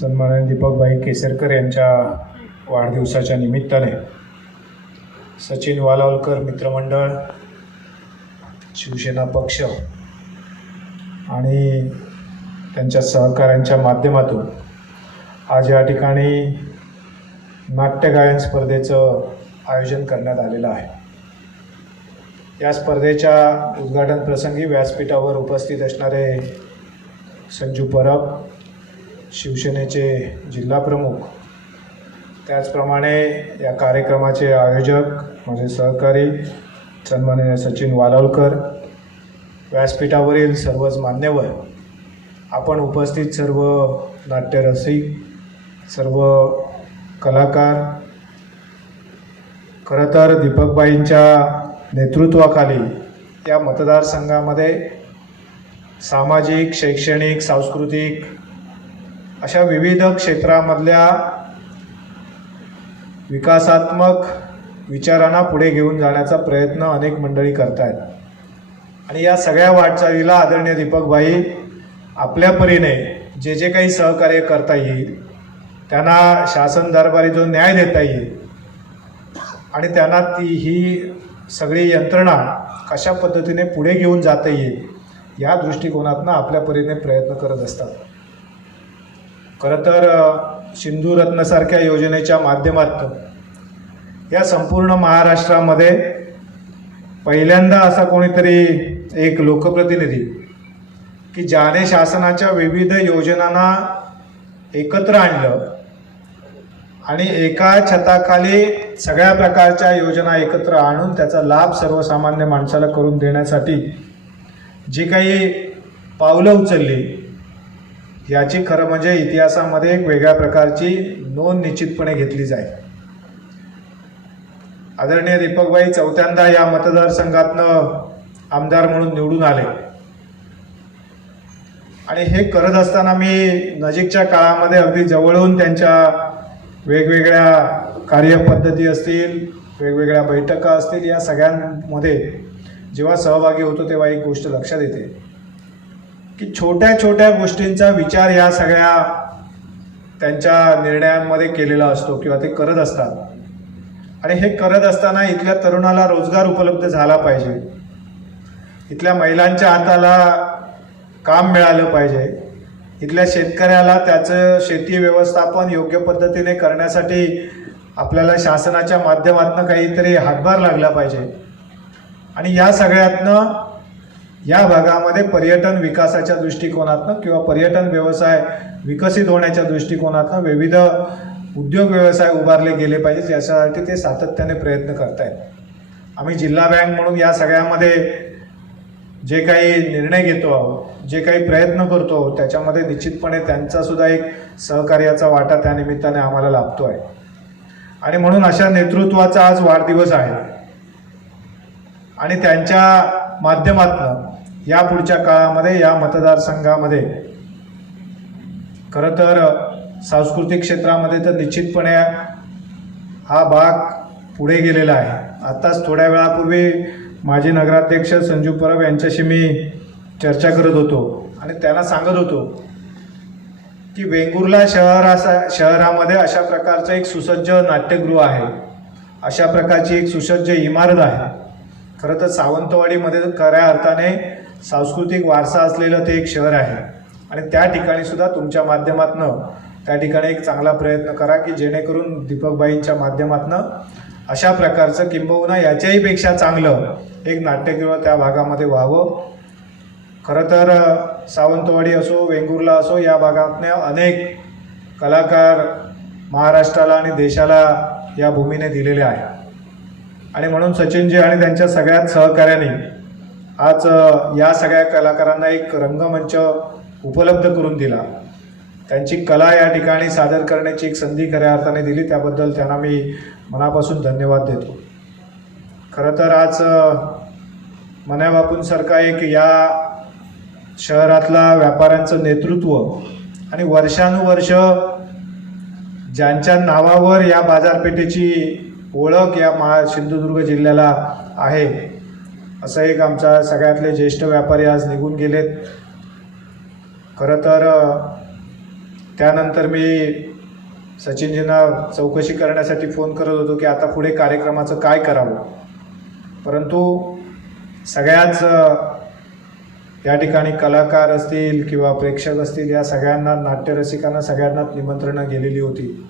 सन्मान दीपकभाई केसरकर यांच्या वाढदिवसाच्या निमित्ताने सचिन वालावलकर मित्रमंडळ शिवसेना पक्ष आणि त्यांच्या सहकाऱ्यांच्या माध्यमातून आज या ठिकाणी नाट्यगायन स्पर्धेचं आयोजन करण्यात आलेलं आहे. या स्पर्धेच्या उद्घाटन प्रसंगी व्यासपीठावर उपस्थित असणारे संजू परब शिवसेनेचे जिल्हाप्रमुख त्याचप्रमाणे या कार्यक्रमाचे आयोजक माझे सहकारी सन्माननीय सचिन वालावलकर व्यासपीठावरील सर्वच मान्यवर आपण उपस्थित सर्व नाट्यरसिक सर्व कलाकार खरं तर दीपकबाईंच्या नेतृत्वाखाली या मतदारसंघामध्ये सामाजिक शैक्षणिक सांस्कृतिक अशा विविध क्षेत्रामधल्या विकासात्मक विचारांना पुढे घेऊन जाण्याचा प्रयत्न अनेक मंडळी करत आहेत आणि या सगळ्या वाटचालीला आदरणीय दीपकभाई आपल्या परीने जे जे काही सहकार्य करता येईल त्यांना शासन दरबारी जो न्याय देता येईल आणि त्यांना ती ही सगळी यंत्रणा कशा पद्धतीने पुढे घेऊन जाता येईल या दृष्टिकोनातनं आपल्या परीने प्रयत्न करत असतात. खरं तर सिंधुरत्नसारख्या योजनेच्या माध्यमातून या संपूर्ण महाराष्ट्रामध्ये पहिल्यांदा असा कोणीतरी एक लोकप्रतिनिधी की ज्याने शासनाच्या विविध योजनांना एकत्र आणलं आणि एका छताखाली सगळ्या प्रकारच्या योजना एकत्र आणून त्याचा लाभ सर्वसामान्य माणसाला करून देण्यासाठी जी काही पावलं उचलली याची खरं म्हणजे इतिहासामध्ये एक वेगळ्या प्रकारची नोंद निश्चितपणे घेतली जाईल. आदरणीय दीपकबाई चौथ्यांदा या मतदारसंघातनं आमदार म्हणून निवडून आले. आणि हे करत असताना मी नजीकच्या काळामध्ये अगदी जवळून त्यांच्या वेगवेगळ्या कार्यपद्धती असतील वेगवेगळ्या बैठका असतील या सगळ्यांमध्ये जेव्हा सहभागी होतो तेव्हा एक गोष्ट लक्षात येते. की छोट्या छोट्या गोष्टींचा विचार ह्या सगळ्या त्यांच्या निर्णयांमध्ये केलेला असतो किंवा ते करत असतात. आणि हे करत असताना इथल्या तरुणाला रोजगार उपलब्ध झाला पाहिजे. इथल्या महिलांच्या हाताला काम मिळालं पाहिजे. इथल्या शेतकऱ्याला त्याचं शेती व्यवस्थापन योग्य पद्धतीने करण्यासाठी आपल्याला शासनाच्या माध्यमातून काहीतरी हातभार लागला पाहिजे. आणि या सगळ्यातनं या भागामध्ये पर्यटन विकासाच्या दृष्टिकोनातनं किंवा पर्यटन व्यवसाय विकसित होण्याच्या दृष्टिकोनातनं विविध उद्योग व्यवसाय उभारले गेले पाहिजेत याच्यासाठी ते सातत्याने प्रयत्न करत आहेत आम्ही जिल्हा बँक म्हणून या सगळ्यामध्ये जे काही निर्णय घेतो आहोत जे काही प्रयत्न करतो आहोत त्याच्यामध्ये निश्चितपणे त्यांचासुद्धा एक सहकार्याचा वाटा त्या निमित्ताने आम्हाला लाभतो आहे. आणि म्हणून अशा नेतृत्वाचा आज वाढदिवस आहे. आणि त्यांच्या माध्यमातनं या पुढच्या काळामध्ये या मतदारसंघामध्ये. खरं तर सांस्कृतिक क्षेत्रामध्ये तर निश्चितपणे हा भाग पुढे गेलेला आहे. आत्ताच थोड्या वेळापूर्वी माजी नगराध्यक्ष संजू परब यांच्याशी मी चर्चा करत होतो आणि त्यांना सांगत होतो की वेंगुर्ला शहरासा शहरामध्ये अशा प्रकारचं एक सुसज्ज नाट्यगृह आहे. अशा प्रकारची एक सुसज्ज इमारत आहे. खरं तर सावंतवाडीमध्ये खऱ्या अर्थाने सांस्कृतिक वारसा असलेलं ते एक शहर आहे. आणि त्या ठिकाणी सुद्धा तुमच्या माध्यमातनं त्या ठिकाणी एक चांगला प्रयत्न करा की जेणेकरून दीपकबाईंच्या माध्यमातनं अशा प्रकारचं किंबहुना याच्याही पेक्षा चांगलं एक नाट्यगृह त्या भागामध्ये व्हावं. खरं तर सावंतवाडी असो वेंगुर्ला असो या भागातने अनेक कलाकार महाराष्ट्राला आणि देशाला या भूमीने दिलेले आहे आणि म्हणून सचिनजी आणि त्यांच्या सगळ्या सहकार्याने आज या सगळ्या कलाकारांना एक रंगमंच उपलब्ध करून दिला. त्यांची कला या ठिकाणी सादर करण्याची एक संधी खऱ्या अर्थाने दिली. त्याबद्दल त्यांना मी मनापासून धन्यवाद देतो. खरं तर आज अ, एक या शहरातला व्यापाऱ्यांचं नेतृत्व आणि वर्षानुवर्ष ज्यांच्या नावावर या बाजारपेठेची ओळख या महा सिंधुदुर्ग जिल्ह्याला आहे. असं एक आमचा सगळ्यातले ज्येष्ठ व्यापारी आज निघून गेलेत. खरं तर त्यानंतर मी सचिनजींना चौकशी करण्यासाठी फोन करत होतो की आता पुढे कार्यक्रमाचं काय करावं. परंतु सगळ्याच या ठिकाणी कलाकार असतील किंवा प्रेक्षक असतील या सगळ्यांना नाट्यरसिकांना सगळ्यांनाच निमंत्रणं गेलेली होती.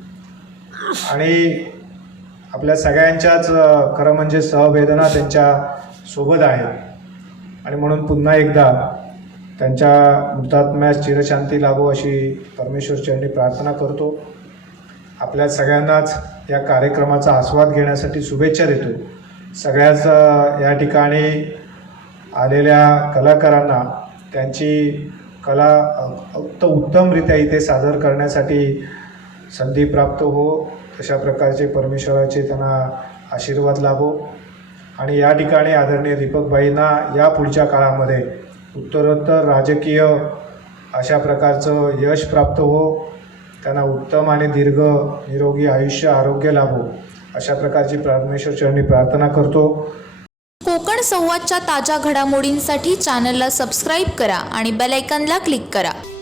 आणि आपल्या सगळ्यांच्याच खरं म्हणजे सहवेदना त्यांच्यासोबत आहेत. आणि म्हणून पुन्हा एकदा त्यांच्या मृतात्म्यास चिरशांती लाभो अशी परमेश्वर चरणी प्रार्थना करतो. आपल्या सगळ्यांनाच या कार्यक्रमाचा आस्वाद घेण्यासाठी शुभेच्छा देतो. सगळ्याच या ठिकाणी आलेल्या कलाकारांना त्यांची कला अ, उत्तमरित्या इथे सादर करण्यासाठी संधी प्राप्त हो. अशा प्रकारचे परमेश्वराचे त्यांना आशीर्वाद लाभो. आणि या ठिकाणी आदरणीय दीपकबाईंना या पुढच्या काळामध्ये उत्तरोत्तर राजकीय अशा प्रकारचं यश प्राप्त हो. त्यांना उत्तम आणि दीर्घ निरोगी आयुष्य आरोग्य लाभो. अशा प्रकारची परमेश्वर चरणी प्रार्थना करतो. कोकण संवादच्या ताज्या घडामोडींसाठी चॅनलला सबस्क्राईब करा आणि बेलायकनला क्लिक करा.